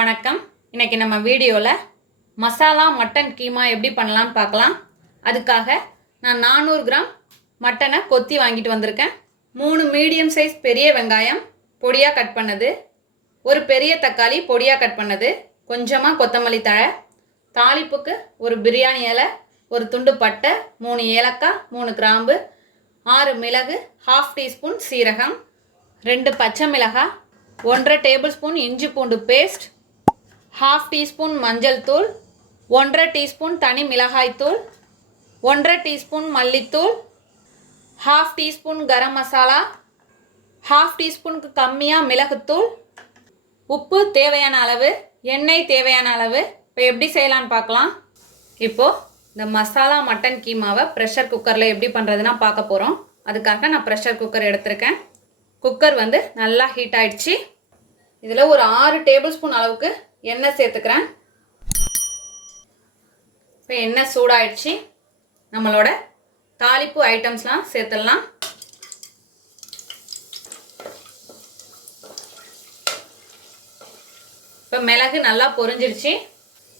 வணக்கம். இன்றைக்கி நம்ம வீடியோவில் மசாலா மட்டன் கீமா எப்படி பண்ணலாம்னு பார்க்கலாம். அதுக்காக நான் நானூறு கிராம் மட்டனை கொத்தி வாங்கிட்டு வந்திருக்கேன். மூணு மீடியம் சைஸ் பெரிய வெங்காயம் பொடியாக கட் பண்ணது. ஒரு பெரிய தக்காளி பொடியாக கட் பண்ணது. கொஞ்சமாக கொத்தமல்லி தழை. தாளிப்புக்கு ஒரு பிரியாணி இலை ஒரு துண்டு பட்டை மூணு ஏலக்காய் மூணு கிராம்பு ஆறு மிளகு ஹாஃப் டீஸ்பூன் சீரகம் ரெண்டு பச்சை மிளகாய் ஒன்றரை டேபிள் ஸ்பூன் இஞ்சி பூண்டு பேஸ்ட் ஹாஃப் டீஸ்பூன் மஞ்சள் தூள் ஒன்றரை டீஸ்பூன் தனி மிளகாய்த்தூள் ஒன்றரை டீஸ்பூன் மல்லித்தூள் half teaspoon garam masala half டீஸ்பூனுக்கு கம்மியாக மிளகுத்தூள். உப்பு தேவையான அளவு எண்ணெய் தேவையான அளவு. இப்போ எப்படி செய்யலான்னு பார்க்கலாம். இப்போது இந்த மசாலா மட்டன் கீமாவை ப்ரெஷர் குக்கரில் எப்படி பண்ணுறதுன்னா பார்க்க போகிறோம் அதுக்காக நான் ப்ரெஷர் குக்கர் எடுத்திருக்கேன். குக்கர் வந்து நல்லா ஹீட் ஆயிடுச்சு. இதில் ஒரு ஆறு டேபிள் ஸ்பூன் அளவுக்கு எண்ணெய் சேர்த்துக்கிறேன்? இப்போ எண்ணெய் சூடாயிடுச்சு? நம்மளோட தாளிப்பு ஐட்டம்ஸ்லாம் சேர்த்துடலாம். இப்போ மிளகு நல்லா பொரிஞ்சிருச்சு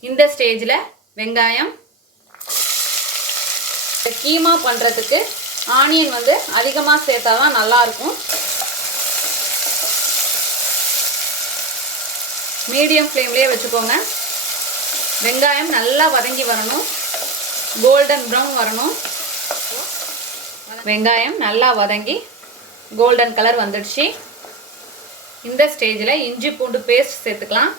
இந்த ஸ்டேஜில் வெங்காயம். கீமா பண்ணுறதுக்கு ஆனியன் வந்து அதிகமாக சேர்த்தா தான் நல்லாயிருக்கும் மீடியம் ஃப்ளேம்லேயே வச்சுக்கோங்க. வெங்காயம் நல்லா வதங்கி வரணும். கோல்டன் ப்ரௌன் வரணும். வெங்காயம் நல்லா வதங்கி கோல்டன் கலர் வந்துடுச்சு. இந்த ஸ்டேஜில் இஞ்சி பூண்டு பேஸ்ட் சேர்த்துக்கலாம்.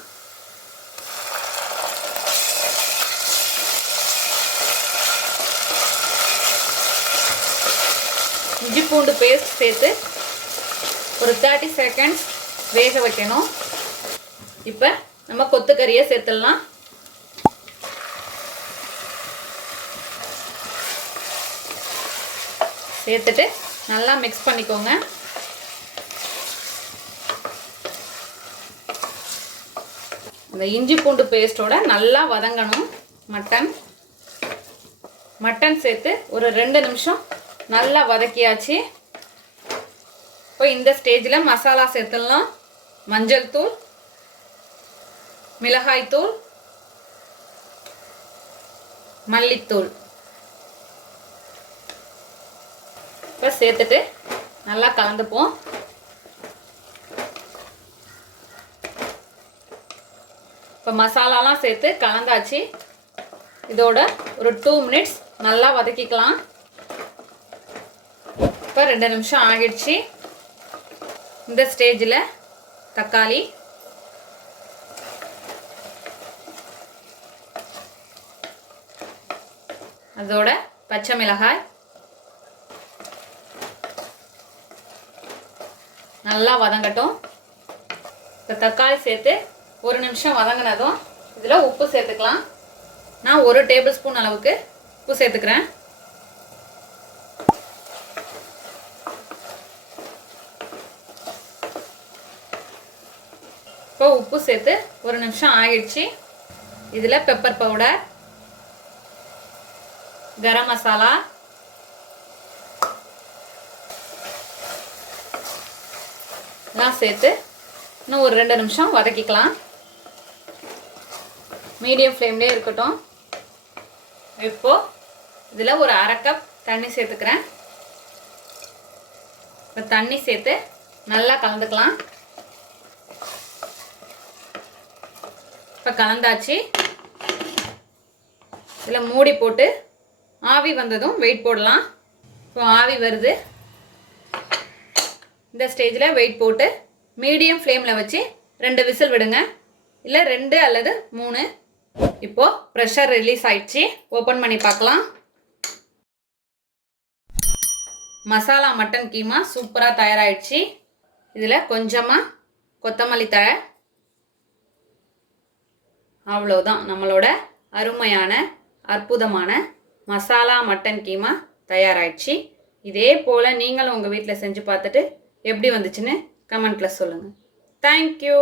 இஞ்சி பூண்டு பேஸ்ட் சேர்த்து ஒரு தேர்ட்டி செகண்ட்ஸ் வேக வைக்கணும். இப்போ நம்ம கொத்துக்கறியை சேர்த்துடலாம். சேர்த்துட்டு நல்லா மிக்ஸ் பண்ணிக்கோங்க. இந்த இஞ்சி பூண்டு பேஸ்ட்டோட நல்லா வதங்கணும். மட்டன். மட்டன் சேர்த்து ஒரு ரெண்டு நிமிஷம் நல்லா வதக்கியாச்சு. இப்போ இந்த ஸ்டேஜில் மசாலா சேர்த்துடலாம். மஞ்சள் தூள். மிளகாய்த்தூள் மல்லித்தூள். இப்போ சேர்த்துட்டு நல்லா கலந்துப்போம். இப்போ மசாலாலாம் சேர்த்து கலந்தாச்சு. இதோட ஒரு டூ மினிட்ஸ் நல்லா வதக்கிக்கலாம். இப்போ ரெண்டு நிமிஷம் ஆகிடுச்சு. இந்த ஸ்டேஜில் தக்காளி அதோட பச்சை மிளகாய். நல்லா வதங்கட்டும். இப்போ தக்காளி சேர்த்து ஒரு நிமிஷம் வதங்கினதும் இதில் உப்பு சேர்த்துக்கலாம். நான் ஒரு டேபிள் ஸ்பூன் அளவுக்கு உப்பு சேர்த்துக்கிறேன். இப்போ உப்பு சேர்த்து ஒரு நிமிஷம் ஆகிடுச்சு இதில் பெப்பர் பவுடர் கரம் மசாலா எல்லாம் சேர்த்து இன்னும் ஒரு ரெண்டு நிமிஷம் வதக்கிக்கலாம். மீடியம் ஃப்ளேம்லேயே இருக்கட்டும். இப்போது இதில் ஒரு அரை கப் தண்ணி சேர்த்துக்கிறேன். இப்போ தண்ணி சேர்த்து நல்லா கலந்துக்கலாம். இப்போ கலந்தாச்சு. இதில் மூடி போட்டு ஆவி வந்ததும் வெயிட் போடலாம். இப்போ ஆவி வருது. இந்த ஸ்டேஜில் வெயிட் போட்டு மீடியம் ஃப்ளேமில் வச்சு ரெண்டு விசில் விடுங்க. இல்லை ரெண்டு அல்லது மூணு. இப்போது ப்ரெஷர் ரிலீஸ் ஆயிடுச்சு. ஓப்பன் பண்ணி பார்க்கலாம். மசாலா மட்டன் கீமா சூப்பராக தயாராகிடுச்சு இதில் கொஞ்சமாக கொத்தமல்லி தழை. அவ்வளோதான் நம்மளோட அருமையான அற்புதமான மசாலா மட்டன் கீமா தயாராகிடுச்சு இதே போல் நீங்களும் உங்கள் வீட்டில் செஞ்சு பார்த்துட்டு எப்படி வந்துச்சுன்னு கமெண்ட்டில் சொல்லுங்கள் தேங்க்யூ